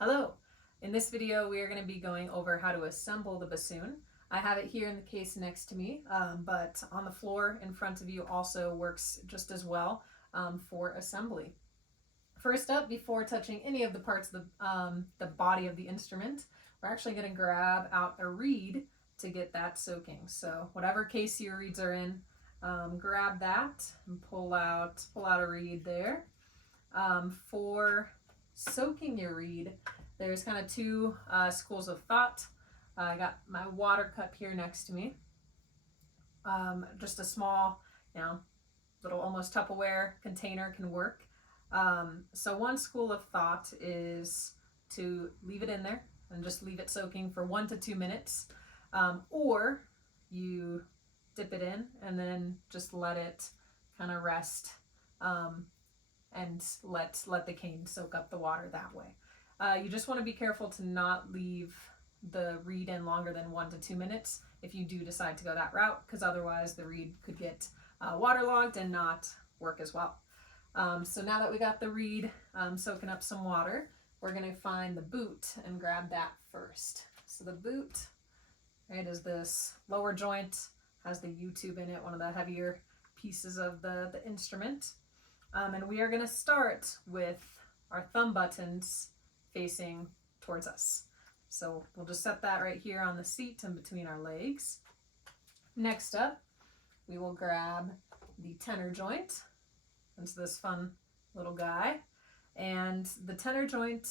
Hello! In this video we are going to be going over how to assemble the bassoon. I have it here in the case next to me, but on the floor in front of you also works just as well for assembly. First up, before touching any of the parts of the body of the instrument, we're actually going to grab out a reed to get that soaking. So whatever case your reeds are in, grab that and pull out a reed there. For soaking your reed, there's kind of two schools of thought. I got my water cup here next to me. Just a small, little almost Tupperware container can work. So one school of thought is to leave it in there and just leave it soaking for 1 to 2 minutes, or you dip it in and then just let it kind of rest and let the cane soak up the water that way. You just want to be careful to not leave the reed in longer than 1 to 2 minutes if you do decide to go that route, because otherwise the reed could get waterlogged and not work as well. So now that we got the reed soaking up some water, we're going to find the boot and grab that first. So the boot, right, is this lower joint, has the U-tube in it, one of the heavier pieces of the instrument. And we are going to start with our thumb buttons facing towards us. So we'll just set that right here on the seat and between our legs. Next up, we will grab the tenor joint. It's this fun little guy. And the tenor joint,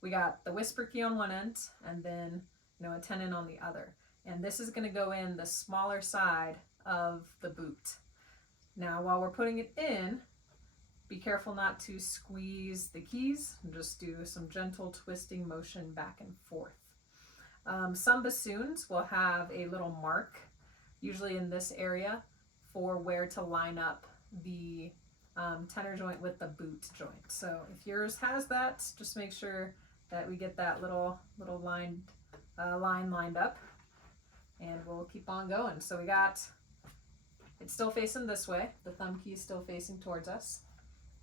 we got the whisper key on one end and then a tenon on the other. And this is going to go in the smaller side of the boot. Now while we're putting it in, be careful not to squeeze the keys and just do some gentle twisting motion back and forth. Some bassoons will have a little mark, usually in this area, for where to line up the tenor joint with the boot joint. So if yours has that, just make sure that we get that little line lined up, and we'll keep on going. So we got it's still facing this way, the thumb key is still facing towards us.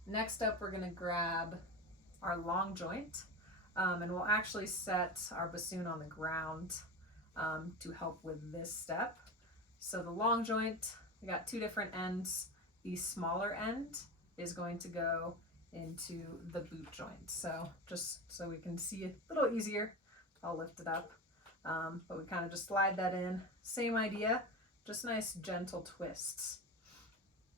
Next up, we're going to grab our long joint, and we'll actually set our bassoon on the ground to help with this step. So the long joint, we got two different ends. The smaller end is going to go into the boot joint. So just so we can see it a little easier, I'll lift it up. But we kind of just slide that in. Same idea, just nice gentle twists.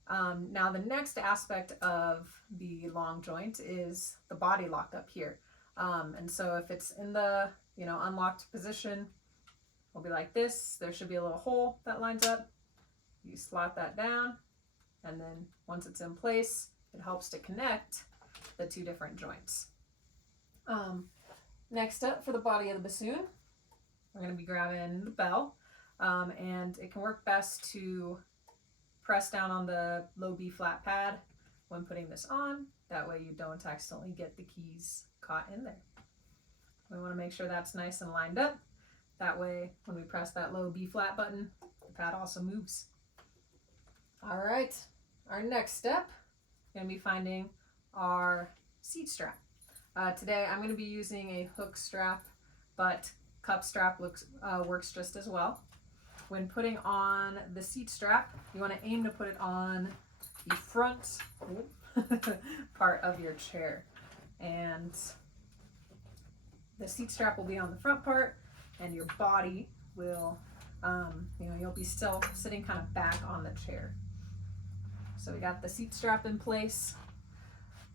Now the next aspect of the long joint is the body lock up here. And so if it's in the unlocked position, it'll be like this. There should be a little hole that lines up. You slot that down, and then once it's in place, it helps to connect the two different joints. Next up, for the body of the bassoon, we're going to be grabbing the bell, and it can work best to press down on the low B flat pad when putting this on. That way you don't accidentally get the keys caught in there. We want to make sure that's nice and lined up. That way when we press that low B flat button, the pad also moves. All right, our next step, we're going to be finding our seat strap. Today I'm going to be using a hook strap, but cup strap works just as well. When putting on the seat strap, you want to aim to put it on the front part of your chair. And the seat strap will be on the front part, and your body will, you'll be still sitting kind of back on the chair. So we got the seat strap in place.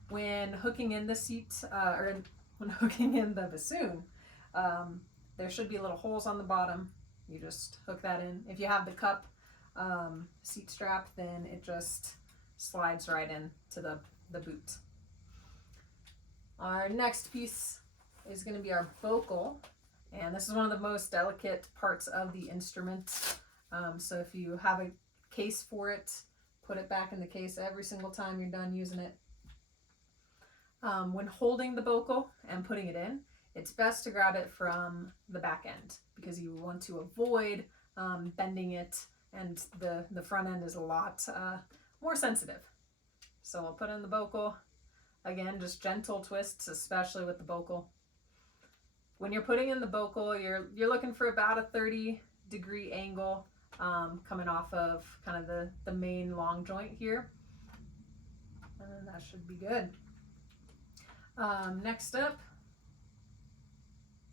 When hooking in the seat, or when hooking in the bassoon, there should be little holes on the bottom. You just hook that in. If you have the cup seat strap, then it just slides right into the boot. Our next piece is going to be our vocal, and this is one of the most delicate parts of the instrument. So if you have a case for it, put it back in the case every single time you're done using it. When holding the vocal and putting it in, it's best to grab it from the back end because you want to avoid bending it, and the front end is a lot more sensitive. So I'll put in the vocal. Again, just gentle twists, especially with the bocal. When you're putting in the bocal, you're looking for about a 30-degree angle coming off of kind of the main long joint here. And then that should be good. Next up,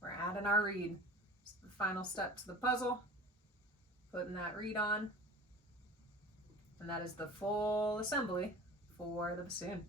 we're adding our reed. It's the final step to the puzzle. Putting that reed on. And that is the full assembly for the bassoon.